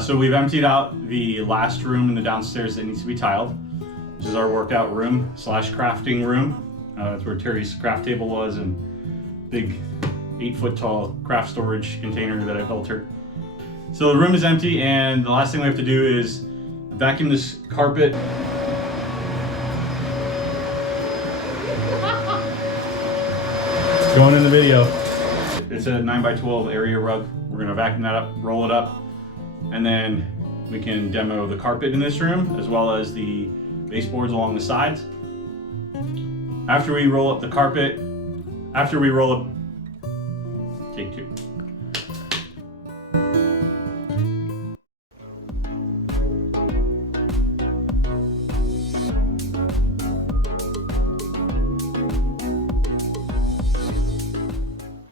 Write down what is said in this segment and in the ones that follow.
So we've emptied out the last room in the downstairs that needs to be tiled. This is our workout room / crafting room. That's where Terry's craft table was and big 8-foot tall craft storage container that I built her. So the room is empty, and the last thing we have to do is vacuum this carpet. It's going in the video. It's a 9x12 area rug. We're gonna vacuum that up, roll it up, and then we can demo the carpet in this room as well as the baseboards along the sides. After we roll up the carpet, take two.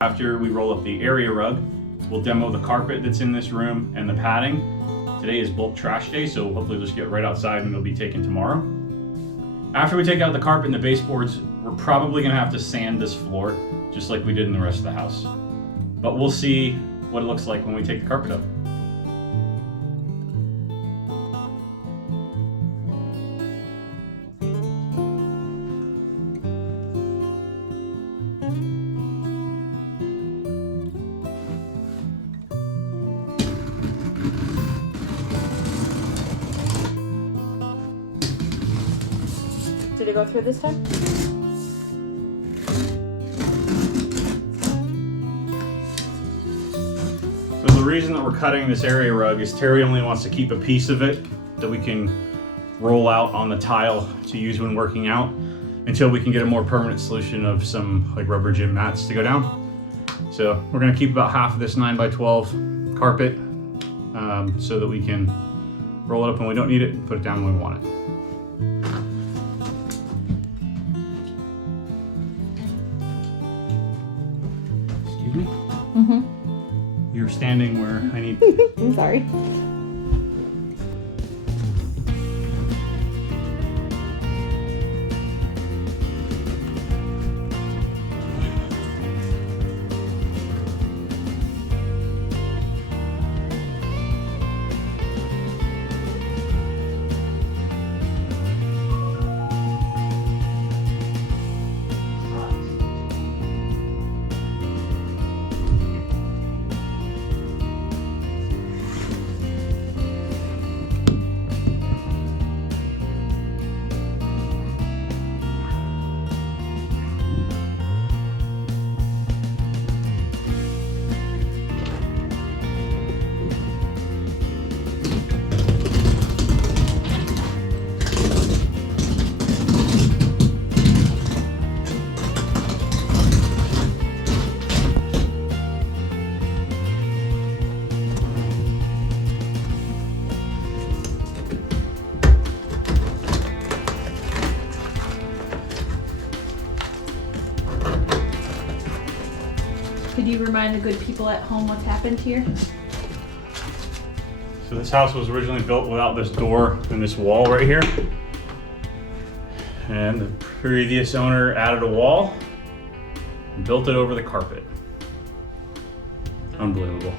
After we roll up the area rug, we'll demo the carpet that's in this room and the padding. Today is bulk trash day, so hopefully we'll just get right outside and it'll be taken tomorrow. After we take out the carpet and the baseboards, we're probably gonna have to sand this floor, just like we did in the rest of the house. But we'll see what it looks like when we take the carpet up. Did it go through this time? So the reason that we're cutting this area rug is Terry only wants to keep a piece of it that we can roll out on the tile to use when working out until we can get a more permanent solution of some like rubber gym mats to go down. So we're gonna keep about half of this 9x12 carpet so that we can roll it up when we don't need it and put it down when we want it. Excuse me? Mm-hmm. You're standing where I need. I'm sorry. Could you remind the good people at home what's happened here? So this house was originally built without this door and this wall right here. And the previous owner added a wall and built it over the carpet. Unbelievable.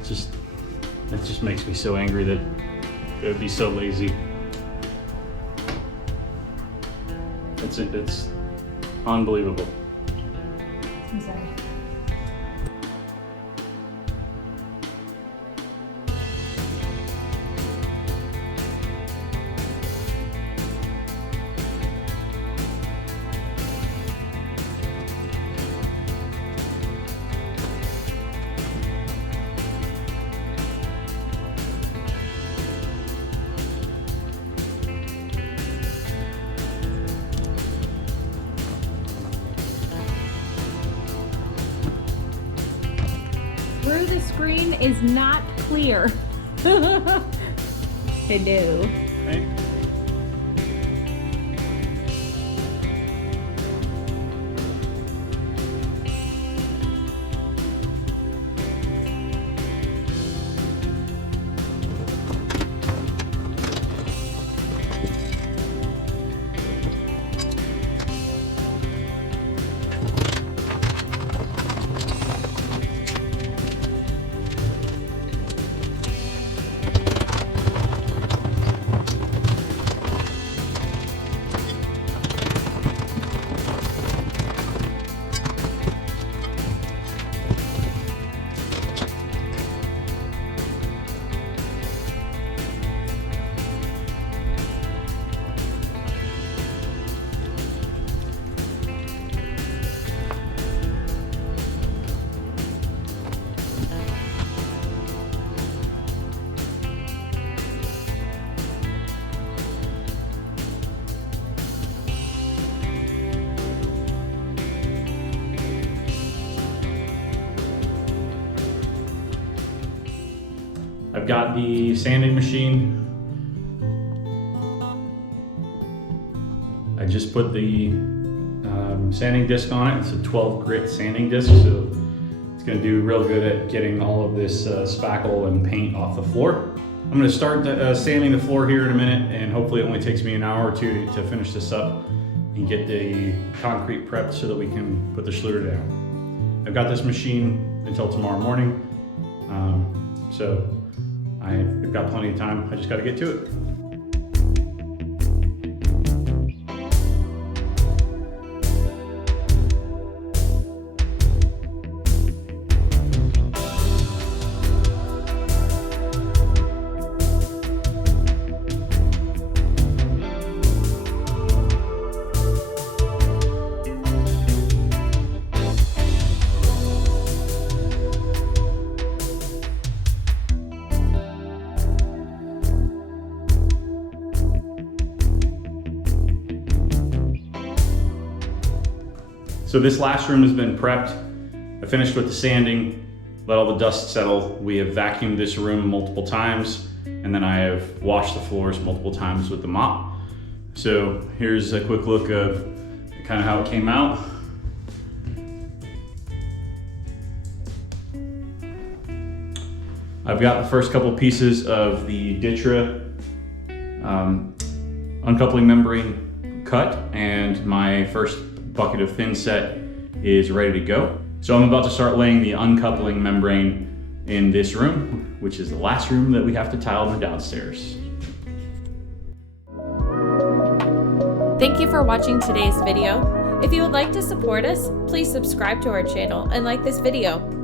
It just makes me so angry that it would be so lazy. It's unbelievable. I'm sorry. Through the screen is not clear. Hello. Hey. I've got the sanding machine. I just put the sanding disc on it. It's a 12 grit sanding disc, so it's going to do real good at getting all of this spackle and paint off the floor. I'm going to start sanding the floor here in a minute, and hopefully it only takes me an hour or two to finish this up and get the concrete prepped so that we can put the Schluter down. I've got this machine until tomorrow morning, so I've got plenty of time. I just got to get to it. So this last room has been prepped. I finished with the sanding, let all the dust settle. We have vacuumed this room multiple times, and then I have washed the floors multiple times with the mop. So here's a quick look of kind of how it came out. I've got the first couple pieces of the Ditra uncoupling membrane cut, and my first bucket of thin set is ready to go. So I'm about to start laying the uncoupling membrane in this room, which is the last room that we have to tile in the downstairs. Thank you for watching today's video. If you would like to support us, please subscribe to our channel and like this video.